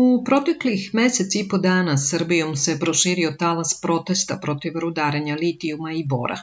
U proteklih mesec i po dana Srbijom se proširio talas protesta protiv rudarenja litijuma i bora.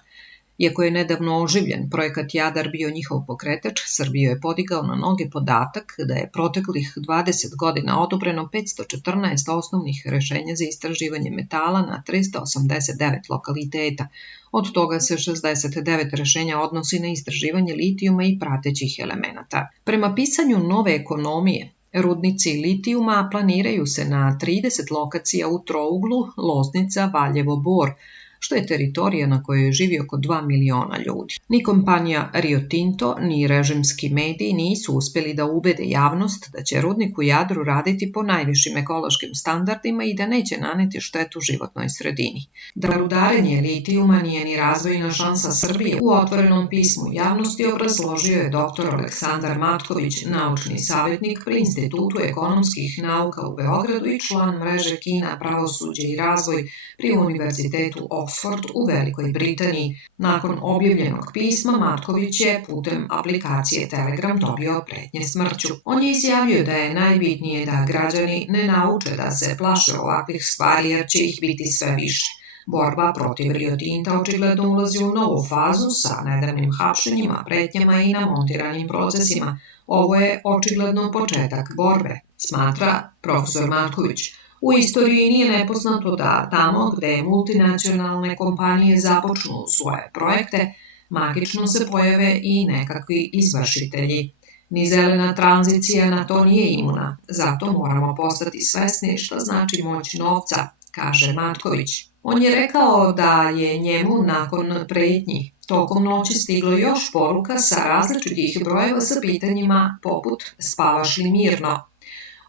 Iako je nedavno oživljen projekat Jadar bio njihov pokretač, Srbiju je podigao na noge podatak da je proteklih 20 godina odobreno 514 osnovnih rešenja za istraživanje metala na 389 lokaliteta. Od toga se 69 rešenja odnosi na istraživanje litijuma i pratećih elemenata. Prema pisanju Nove ekonomije, rudnici litijuma planiraju se na 30 lokacija u trouglu Loznica, Valjevo, Bor, što je teritorija na kojoj živi oko 2 miliona ljudi. Ni kompanija Rio Tinto, ni režimski mediji nisu uspeli da ubede javnost da će rudnik u Jadru raditi po najvišim ekološkim standardima i da neće naneti štetu životnoj sredini. Da rudarenje litijuma nije ni razvojna šansa Srbije, u otvorenom pismu javnosti obrazložio je dr. Aleksandar Matković, naučni savjetnik pri Institutu ekonomskih nauka u Beogradu i član mreže Kina, pravosuđe i razvoj pri Univerzitetu Oxford u Velikoj Britaniji. Nakon objavljenog pisma, Matković je putem aplikacije Telegram dobio pretnje smrću. On je izjavio da je najbitnije da građani ne nauče da se plaše ovakvih stvari jer će ih biti sve više. Borba protiv Rio Tinta očigledno ulazi u novu fazu sa nedavnim hapšenjima, pretnjama i namontiranim procesima. Ovo je očigledno početak borbe, smatra profesor Matković. U istoriji nije nepoznato da tamo gde multinacionalne kompanije započnu svoje projekte, magično se pojave i nekakvi izvršitelji. Ni zelena tranzicija na to nije imuna, zato moramo postati svesni šta znači moć novca, kaže Matković. On je rekao da je njemu nakon pretnji tokom noći stiglo još poruka sa različitih brojeva sa pitanjima poput spavaš li mirno.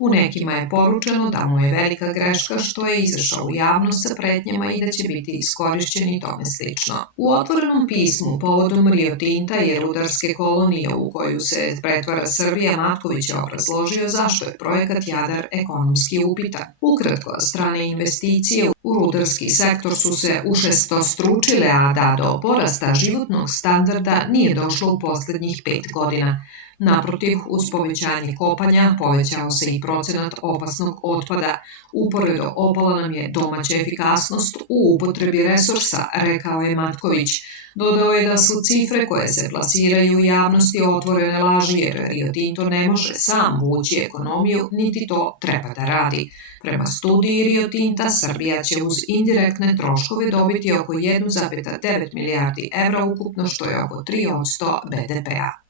U nekima je poručeno da mu je velika greška što je izašao u javnost sa pretnjama i da će biti iskorišćen i tome slično. U otvorenom pismu povodom Rio Tinta i rudarske kolonije u koju se pretvara Srbija, Matković je obrazložio zašto je projekat Jadar ekonomski upitan. Ukratko, strane investicije u rudarski sektor su se ušestostručile, a da do porasta životnog standarda nije došlo u poslednjih 5 godina. Naprotiv, uz povećanje kopanja povećao se i procenat opasnog otpada. Uporedo opala nam je domaća efikasnost u upotrebi resursa, rekao je Matković. Dodao je da su cifre koje se plasiraju u javnosti otvorene laži jer Rio Tinto ne može sam vući ekonomiju, niti to treba da radi. Prema studiji Rio Tinta, Srbija će uz indirektne troškove dobiti oko 1,9 milijardi evra ukupno, što je oko 3% BDP-a.